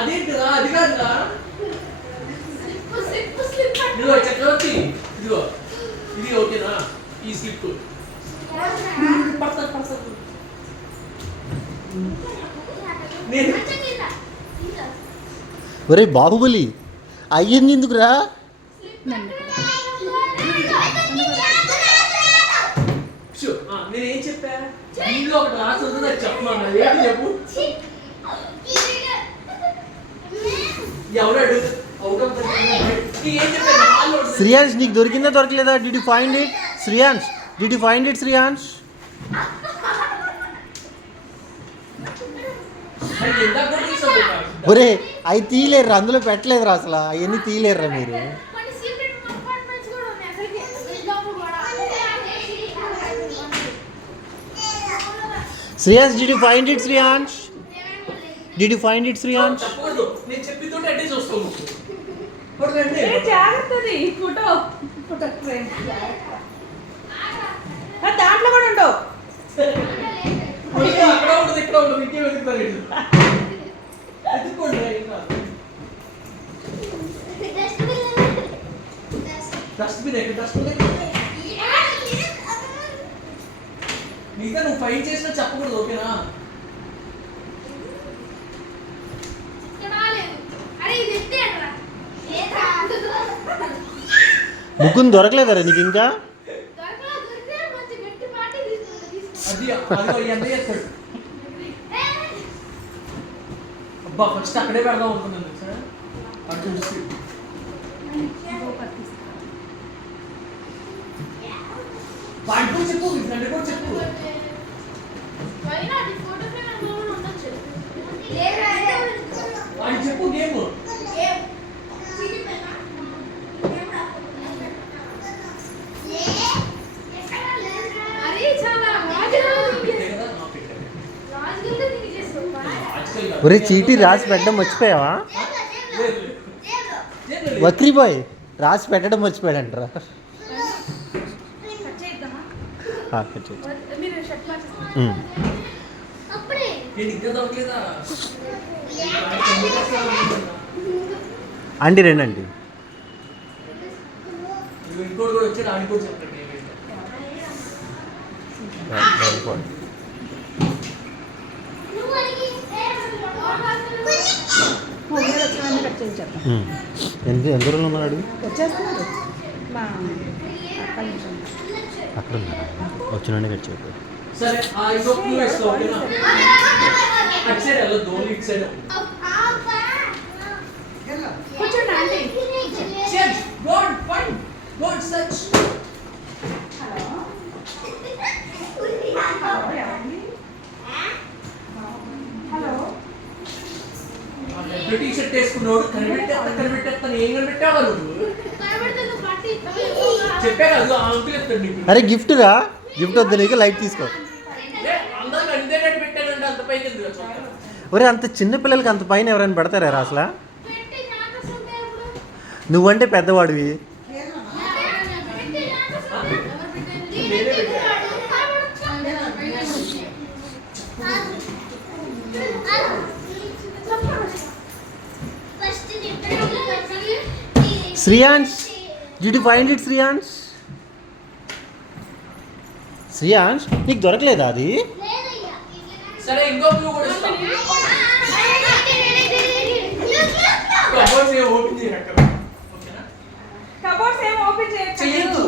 అదేంటిదా అది కాదురా ఇదిగో చక్రవర్తి ఇదిగో ఇది ఓకేనా ఈ స్లిప్ పడతాను నేను ఒరే బాహుబలి అయ్యింది ఎందుకురా? నేనేం చెప్పా దీనిలో ఒకటి రాసి ఉంది నాకు చెప్పమన్నా ఏంటి చెప్పు ఎవరాడు అవుట్ ఆఫ్ ఏం చెప్పాను శ్రీయాంష్ నీకు దొరికిందా దొరకలేదా? Did you find it Shreyansh? Did you find it Shreyansh? ఒరే అవి తీయలేరు అందులో పెట్టలేదురా అసలు అవన్నీ తీయలేరురా మీరు. Shreyansh did you find it Shreyansh? Did you find it Shreyansh? నేను చెప్పితోటి అడ్డే చూస్తాను జాగ్రత్తది ఫోటో ఫోటో ఫ్రేమ్ దాంట్లో కూడా ఉండవు. అక్కడ ఉంటుంది ఇక్కడ ఉంటుంది ఇంకే వెతుకుతారు ఎత్తుకోండి డస్ట్బిన్ ఎక్కడ డస్ట్బిన్ మిగతా నువ్వు ఫైట్ చేసినా చెప్పకూడదు ఓకేనా? ముగ్గురు దొరకలేదరా నీకు ఇంకా? అబ్బా ఫస్ట్ అక్కడే పెడదాం అనుకున్నాను సార్ అటు చూసి వాడితో చెప్పు ఫ్రెండ్ కూడా చెప్పు వాడికి చెప్పు గేమ్ ఒరే చీటీ రాసి పెట్టడం మర్చిపోయావా? వక్రీ బాయ్ రాసి పెట్టడం మర్చిపోయాడంటరా. అండి రండి అండి ఇంకోటి కూడా వచ్చాడు ఆడి కూడా చెప్పండి ఎంత దూరంలో ఉన్నాడు? వచ్చేస్తున్నాడు అక్కడ ఉన్నారా? వచ్చినండి కట్ చేయకు. సరే ఆ ఇంకో క్లూ వేస్తా ఓకేనా? అటు సైడ్ అలా దోలి ఇటు సైడ్ కూర్చోండి ఆంటీ. సెర్చ్ గోడ్ ఫైండ్ గోడ్ సెర్చ్ హలో టీ షర్ట్ వేసుకున్నాడు కనిపెట్టేస్తాను ఏం కనిపెట్టావా నువ్వు చెప్పే కాదు ఆ అంకుల్ చెప్తాడు నీకు. అరే గిఫ్ట్ రా, గిఫ్ట్ వద్దు నీకు, లైట్ తీసుకో. అందరికి అందేటట్టు పెట్టానంటే అంత పైకి ఎందుకు? ఒరే అంత చిన్న పిల్లలకి అంత పైన ఎవరైనా పెడతారా అసలు? నువ్వంటే పెద్దవాడివి. Shriyansh did you find it Shriyansh? Shriyansh నీకు దొరకలేదా అది? సరే ఇంకో క్లూ కూడా ఇస్తా. కబోర్డ్స్ ఏ ఓపెన్ చేయక ఓకేనా? కబోర్డ్స్ ఏం ఓపెన్ చేయొద్దు.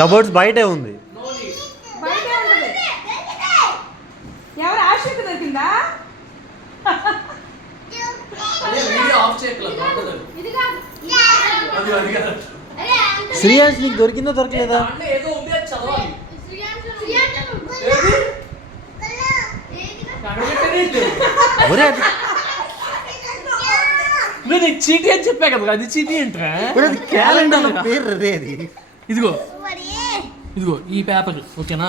కబోర్డ్స్ బయటే ఉంది. No need. బయటే ఉంటుంది. ఎవరు ఆశ్రకి దొరికిందా? అదే వీడియో ఆఫ్ చేయకల బాగుంది. అది కాదు. శ్రీయాంష్ నీకు దొరికిందో దొరకలేదా? దాంట్లో ఏదో ఉంది అది చదవాలి. ఒరే అది నేను చీటీ అని చెప్పా కదా, అది చీటీ ఏంట్రా? క్యాలెండర్ పేరు రే అది. ఇదిగో ఇదిగో ఈ పేపర్ ఓకేనా,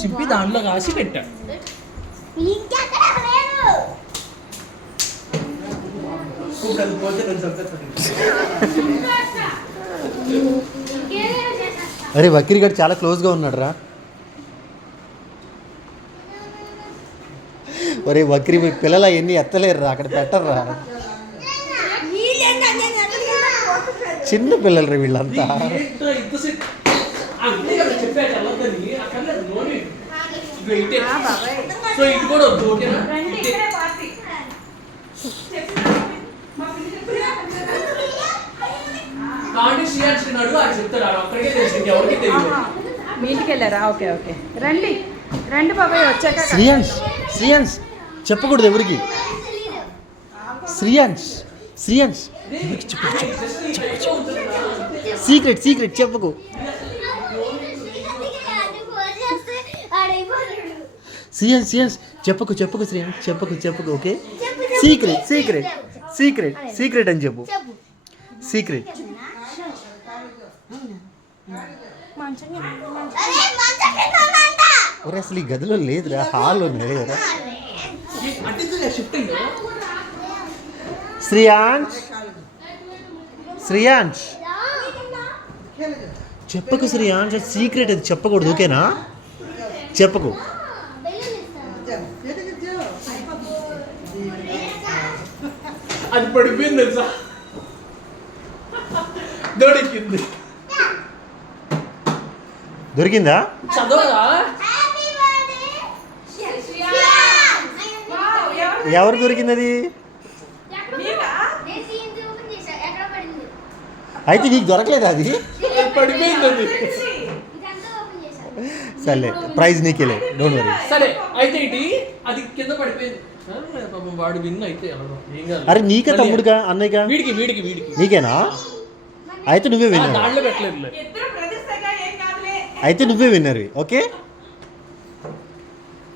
చింపి దాంట్లో రాసి పెట్టా. అరే వకీల్ గారు చాలా క్లోజ్గా ఉన్నాడు రా. ఒరే వక్రి మీ పిల్లలు ఎన్ని ఎత్తలేరురా అక్కడ పెట్టర్రా చిన్న పిల్లలు రా వీళ్ళంతా ఏంటో ఇంతసేపు అంతే కదా చెప్పాక వెళ్ళొద్దని అక్కర్లేదు నోని ఇటు సో ఇటు కూడా వద్దు ఓకేనా రండి ఇక్కడే పార్టీ మా పిన్ని చెప్తున్నా కాబట్టి శ్రీయాన్షిని అడుగు ఆయన చెప్తాడు ఆడు అక్కడికే తెలుసు ఇంకెవరికి తెలియదు మీ ఇంటికి వెళ్ళారా ఓకే ఓకే రండి రండి బాబాయ్ వచ్చాక శ్రీయాన్స్ శ్రీయాన్స్ చెప్పకూడదు ఎవరికి శ్రీయాన్స్ శ్రీయాన్స్ ఎవరికి సీక్రెట్ సీక్రెట్ చెప్పకు శ్రీయాన్స్ శ్రీయాన్స్ చెప్పకు చెప్పకు శ్రీయాన్స్ చెప్పకు చెప్పకు okay secret secret secret secret అని చెప్పు సీక్రెట్ ఒరే అసలు ఈ గదిలో లేదురా హాల్ ఉంది కదా అంటే షిఫ్ట్ అయ్యో శ్రీయాంష్ శ్రీయాంష్ చెప్పకు శ్రీయాంష్ సీక్రెట్ అది చెప్పకూడదు ఓకేనా చెప్పకు అది పడిపోయింది తెలుసా దొరికింది దొరికిందా చదవరా ఎవరు దొరికింది అది అయితే నీకు దొరకలేదా అది పడిపోయింది అది సర్లే ప్రైజ్ నీకేలే డోంట్ వరీ సరే అయితే ఇటు అది కింద పడిపోయింది పాపం వాడు విన్ అయితే ఎలాగో ఏం కాదు అరే నీకే తమ్ముడుగా అన్నయ్యగా వీడికి వీడికి వీడికి నీకేనా అయితే నువ్వే విన్నర్ దాంట్లో పెట్టలేదు ఇద్దరు ప్రతిష్టగా ఏం కాదులే అయితే నువ్వే విన్నర్వి ఓకే